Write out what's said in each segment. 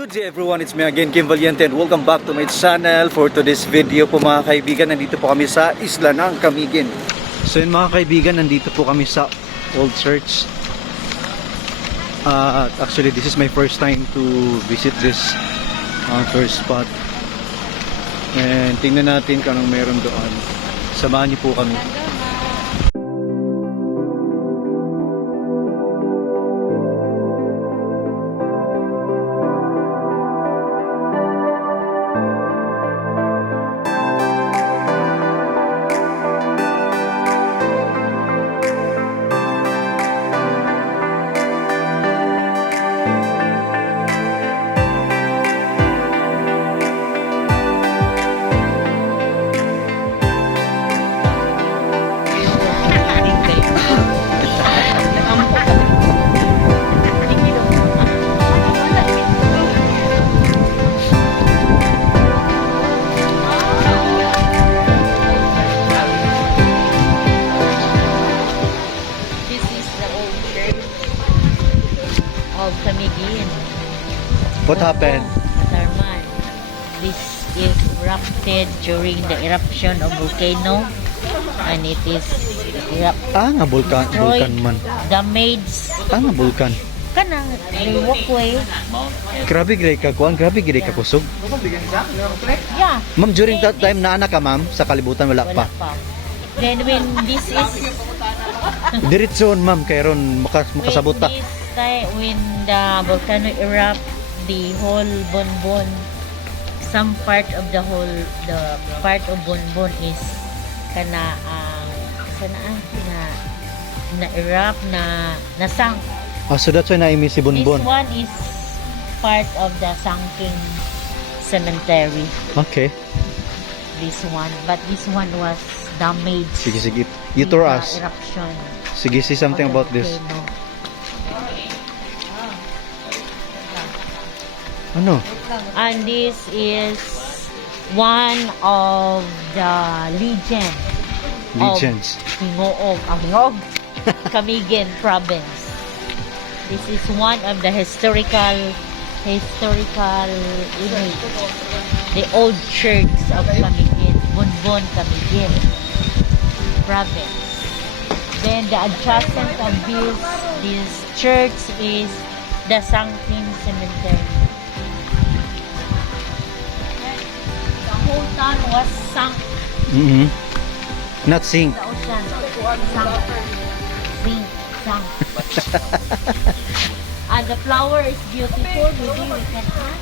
Good day everyone, it's me again, Vallente, and welcome back to my channel. For today's video po mga kaibigan, nandito po kami sa isla ng Camiguin. So yun mga kaibigan, nandito po kami sa old church. Actually this is my first time to visit this first spot. And tingnan natin kung anong meron doon. Samahan niyo po kami. Camiguin. What happened? Thermal. This is erupted during the eruption of volcano, and it is Nga vulkan man. Damaged. Nga vulkan. Kanang walkway. Grabe gire ka kuan, grabe gire ka kusog. Yeah. Ma'am, during that time na anak ka ma'am sa kalibutan wala pa. Then when this is Diretson ma'am kay ron makasabot ta. when the volcano erupt, the whole bonbon, some part of the part of bonbon is kana na erupt na sank. So that's why na-imi si Bonbon. This one is part of the sunken cemetery. Okay. This one, but this one was damaged. Sige. You told us. Eruption. Sige, say something about this. Ano? And this is one of the Legends. Of Guiob, Camiguin province. This is one of the historical image. The old church of Camiguin, Bonbon, Camiguin province. Then the adjacent of this church is the sunken cemetery. The whole town was sunk. Not sink. The ocean. Sunk. And the flower is beautiful. Maybe we can add.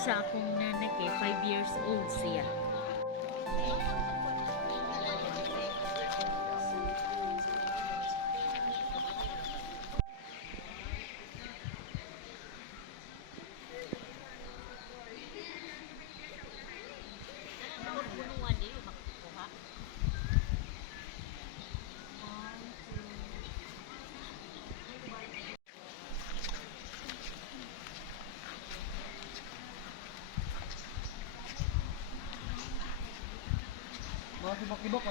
Sa akong nanak 5 years old siya. Hibok Hibok,